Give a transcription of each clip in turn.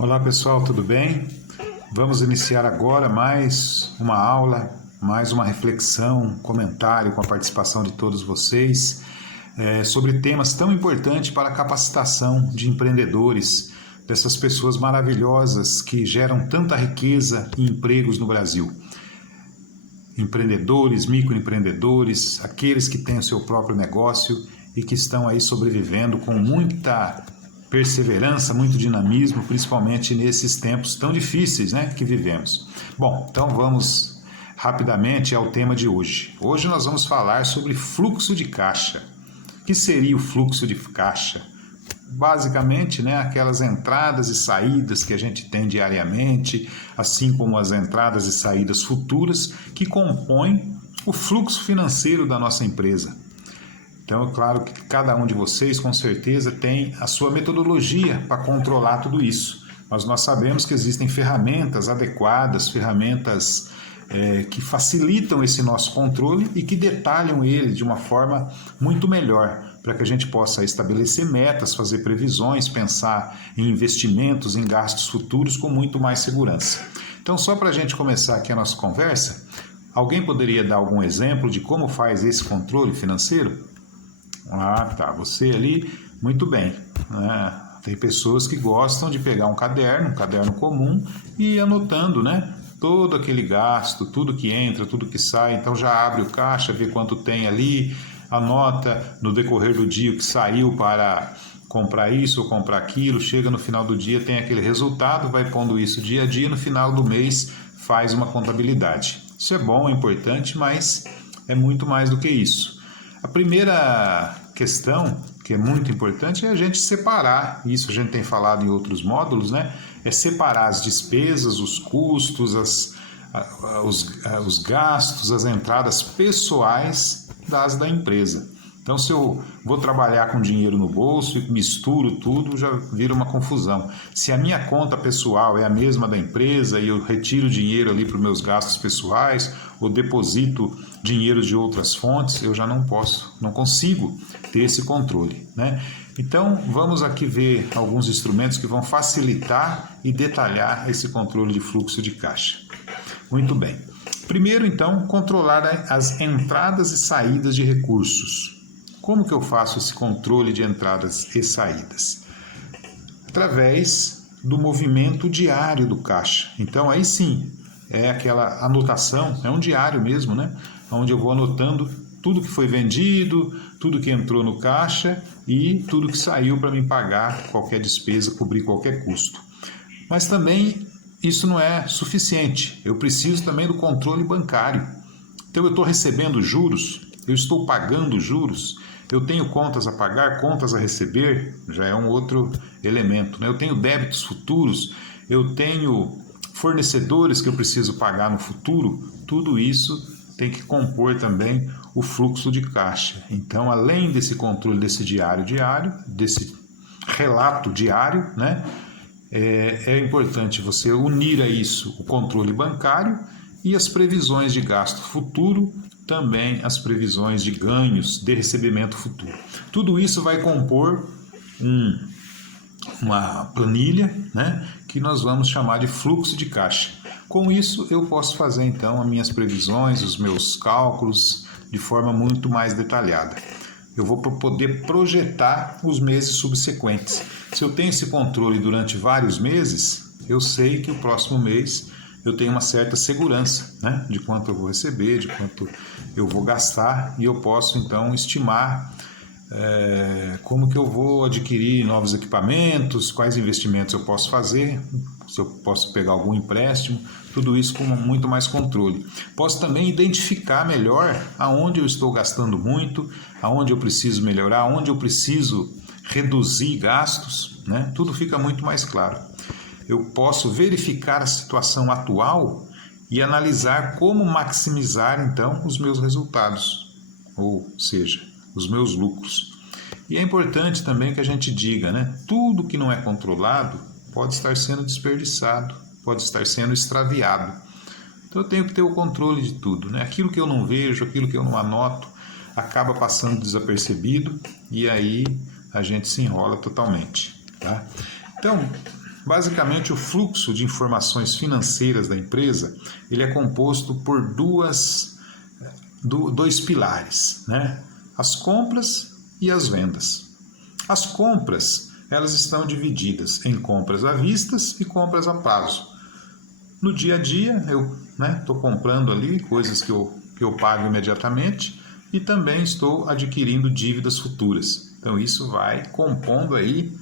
Olá pessoal, tudo bem? Vamos iniciar agora mais uma aula, mais uma reflexão, um comentário com a participação de todos vocês sobre temas tão importantes para a capacitação de empreendedores, dessas pessoas maravilhosas que geram tanta riqueza e empregos no Brasil. Empreendedores, microempreendedores, aqueles que têm o seu próprio negócio e que estão aí sobrevivendo com muita perseverança, muito dinamismo, principalmente nesses tempos tão difíceis, que vivemos. Bom, então vamos rapidamente ao tema de hoje. Hoje nós vamos falar sobre fluxo de caixa. O que seria o fluxo de caixa? Basicamente, aquelas entradas e saídas que a gente tem diariamente, assim como as entradas e saídas futuras que compõem o fluxo financeiro da nossa empresa. Então, é claro que cada um de vocês, com certeza, tem a sua metodologia para controlar tudo isso. Mas nós sabemos que existem ferramentas adequadas, ferramentas que facilitam esse nosso controle e que detalham ele de uma forma muito melhor, para que a gente possa estabelecer metas, fazer previsões, pensar em investimentos, em gastos futuros com muito mais segurança. Então, só para a gente começar aqui a nossa conversa, alguém poderia dar algum exemplo de como faz esse controle financeiro? Ah, tá, você ali, muito bem. Tem pessoas que gostam de pegar um caderno comum e ir anotando, todo aquele gasto, tudo que entra, tudo que sai. Então já abre o caixa, vê quanto tem ali, anota no decorrer do dia o que saiu para comprar isso ou comprar aquilo, chega no final do dia, tem aquele resultado, vai pondo isso dia a dia, no final do mês faz uma contabilidade. Isso é bom, é importante, mas é muito mais do que isso. A primeira questão, que é muito importante, é a gente separar, isso a gente tem falado em outros módulos, é separar as despesas, os custos, os gastos, as entradas pessoais das da empresa. Então, se eu vou trabalhar com dinheiro no bolso e misturo tudo, já vira uma confusão. Se a minha conta pessoal é a mesma da empresa e eu retiro dinheiro ali para os meus gastos pessoais ou deposito dinheiro de outras fontes, eu já não consigo ter esse controle, Então, vamos aqui ver alguns instrumentos que vão facilitar e detalhar esse controle de fluxo de caixa. Muito bem. Primeiro, então, controlar as entradas e saídas de recursos. Como que eu faço esse controle de entradas e saídas? Através do movimento diário do caixa. Então, aí sim, é aquela anotação, é um diário mesmo, onde eu vou anotando tudo que foi vendido, tudo que entrou no caixa e tudo que saiu para me pagar qualquer despesa, cobrir qualquer custo. Mas também isso não é suficiente, eu preciso também do controle bancário. Então eu estou recebendo juros, eu estou pagando juros, eu tenho contas a pagar, contas a receber, já é um outro elemento. Eu tenho débitos futuros, eu tenho fornecedores que eu preciso pagar no futuro, tudo isso tem que compor também o fluxo de caixa. Então, além desse controle desse diário, desse relato diário, é importante você unir a isso o controle bancário e as previsões de gasto futuro, também as previsões de ganhos de recebimento futuro. Tudo isso vai compor uma planilha, que nós vamos chamar de fluxo de caixa. Com isso, eu posso fazer, então, as minhas previsões, os meus cálculos, de forma muito mais detalhada. Eu vou poder projetar os meses subsequentes. Se eu tenho esse controle durante vários meses, eu sei que o próximo mês eu tenho uma certa segurança, de quanto eu vou receber, de quanto eu vou gastar, e eu posso, então, estimar como que eu vou adquirir novos equipamentos, quais investimentos eu posso fazer, se eu posso pegar algum empréstimo, tudo isso com muito mais controle. Posso também identificar melhor aonde eu estou gastando muito, aonde eu preciso melhorar, aonde eu preciso reduzir gastos, tudo fica muito mais claro. Eu posso verificar a situação atual e analisar como maximizar, então, os meus resultados, ou seja, os meus lucros. E é importante também que a gente diga, tudo que não é controlado pode estar sendo desperdiçado, pode estar sendo extraviado. Então eu tenho que ter o controle de tudo, Aquilo que eu não vejo, aquilo que eu não anoto, acaba passando desapercebido e aí a gente se enrola totalmente, tá? Então, Basicamente, o fluxo de informações financeiras da empresa, ele é composto por dois pilares, né? As compras e as vendas. As compras, elas estão divididas em compras à vista e compras a prazo. No dia a dia, eu estou comprando ali coisas que eu pago imediatamente e também estou adquirindo dívidas futuras. Então, isso vai compondo aí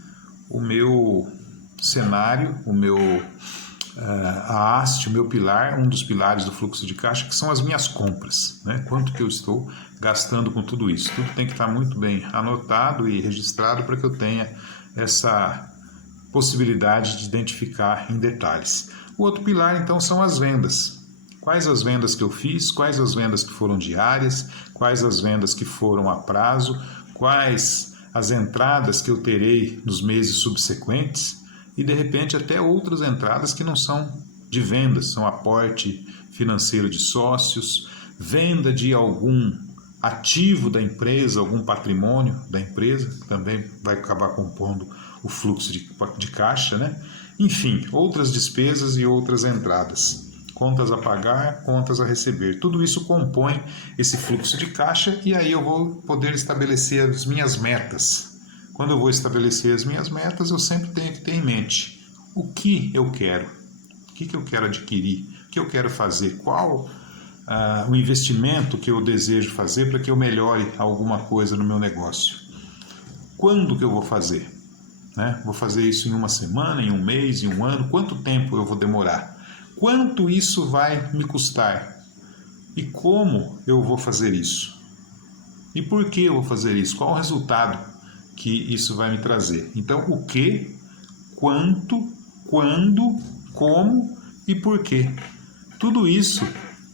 o meu cenário, a haste, o meu pilar, um dos pilares do fluxo de caixa, que são as minhas compras, né? Quanto que eu estou gastando com tudo isso. Tudo tem que estar muito bem anotado e registrado para que eu tenha essa possibilidade de identificar em detalhes. O outro pilar, então, são as vendas. Quais as vendas que eu fiz, quais as vendas que foram diárias, quais as vendas que foram a prazo, quais as entradas que eu terei nos meses subsequentes e, de repente, até outras entradas que não são de vendas, são aporte financeiro de sócios, venda de algum ativo da empresa, algum patrimônio da empresa, que também vai acabar compondo o fluxo de caixa, né? Enfim, outras despesas e outras entradas. Contas a pagar, contas a receber. Tudo isso compõe esse fluxo de caixa e aí eu vou poder estabelecer as minhas metas. Quando eu vou estabelecer as minhas metas, eu sempre tenho que ter em mente o que eu quero, o que eu quero adquirir, o que eu quero fazer, qual o investimento que eu desejo fazer para que eu melhore alguma coisa no meu negócio. Quando que eu vou fazer? Né? Vou fazer isso em uma semana, em um mês, em um ano? Quanto tempo eu vou demorar? Quanto isso vai me custar? E como eu vou fazer isso? E por que eu vou fazer isso? Qual o resultado que isso vai me trazer? Então, o que, quanto, quando, como e por quê? Tudo isso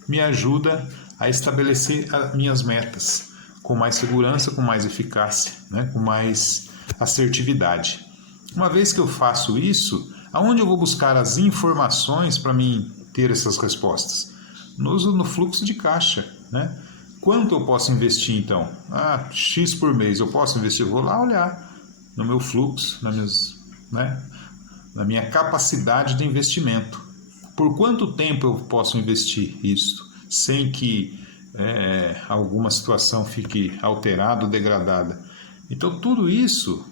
me ajuda a estabelecer as minhas metas com mais segurança, com mais eficácia, né? Com mais assertividade. Uma vez que eu faço isso, aonde eu vou buscar as informações para mim ter essas respostas? No fluxo de caixa, né? Quanto eu posso investir então? X por mês eu posso investir? Eu vou lá olhar no meu fluxo, na minha capacidade de investimento. Por quanto tempo eu posso investir isso sem que alguma situação fique alterada ou degradada? Então, tudo isso,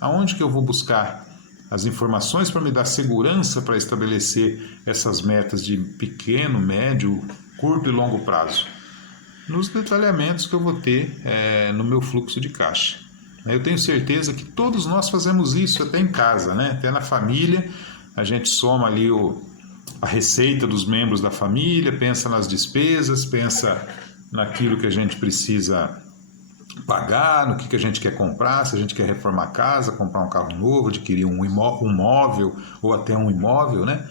aonde que eu vou buscar as informações para me dar segurança para estabelecer essas metas de pequeno, médio, curto e longo prazo? Nos detalhamentos que eu vou ter no meu fluxo de caixa. Eu tenho certeza que todos nós fazemos isso até em casa, né? Até na família, a gente soma ali a receita dos membros da família, pensa nas despesas, pensa naquilo que a gente precisa pagar, no que a gente quer comprar, se a gente quer reformar a casa, comprar um carro novo, adquirir um móvel ou até um imóvel, né?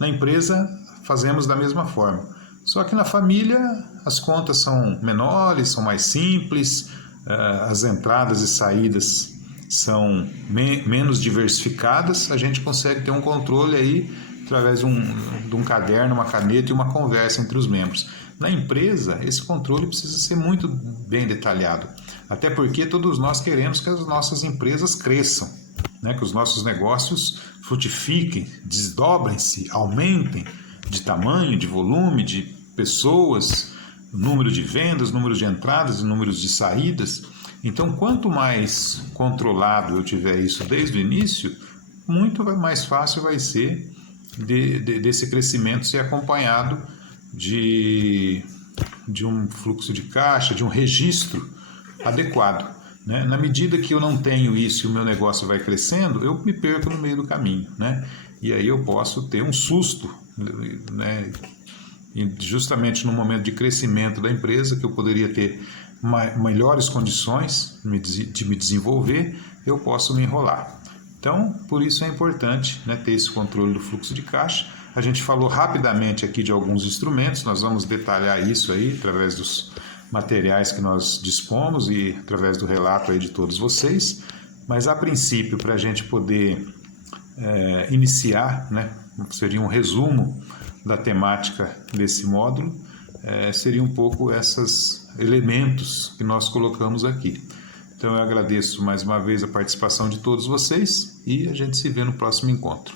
Na empresa fazemos da mesma forma. Só que na família as contas são menores, são mais simples, as entradas e saídas são menos diversificadas, a gente consegue ter um controle aí através de um caderno, uma caneta e uma conversa entre os membros. Na empresa, esse controle precisa ser muito bem detalhado, até porque todos nós queremos que as nossas empresas cresçam, né? Que os nossos negócios frutifiquem, desdobrem-se, aumentem de tamanho, de volume, de pessoas, número de vendas, número de entradas e números de saídas. Então, quanto mais controlado eu tiver isso desde o início, muito mais fácil vai ser desse crescimento ser acompanhado de um fluxo de caixa, de um registro adequado, né? Na medida que eu não tenho isso e o meu negócio vai crescendo, eu me perco no meio do caminho, né? E aí eu posso ter um susto, né? E justamente no momento de crescimento da empresa, que eu poderia ter melhores condições de me desenvolver, eu posso me enrolar. Então, por isso é importante, né, ter esse controle do fluxo de caixa. A gente falou rapidamente aqui de alguns instrumentos, nós vamos detalhar isso aí através dos materiais que nós dispomos e através do relato aí de todos vocês. Mas, a princípio, para a gente poder iniciar, né, seria um resumo da temática desse módulo, seria um pouco esses elementos que nós colocamos aqui. Então eu agradeço mais uma vez a participação de todos vocês e a gente se vê no próximo encontro.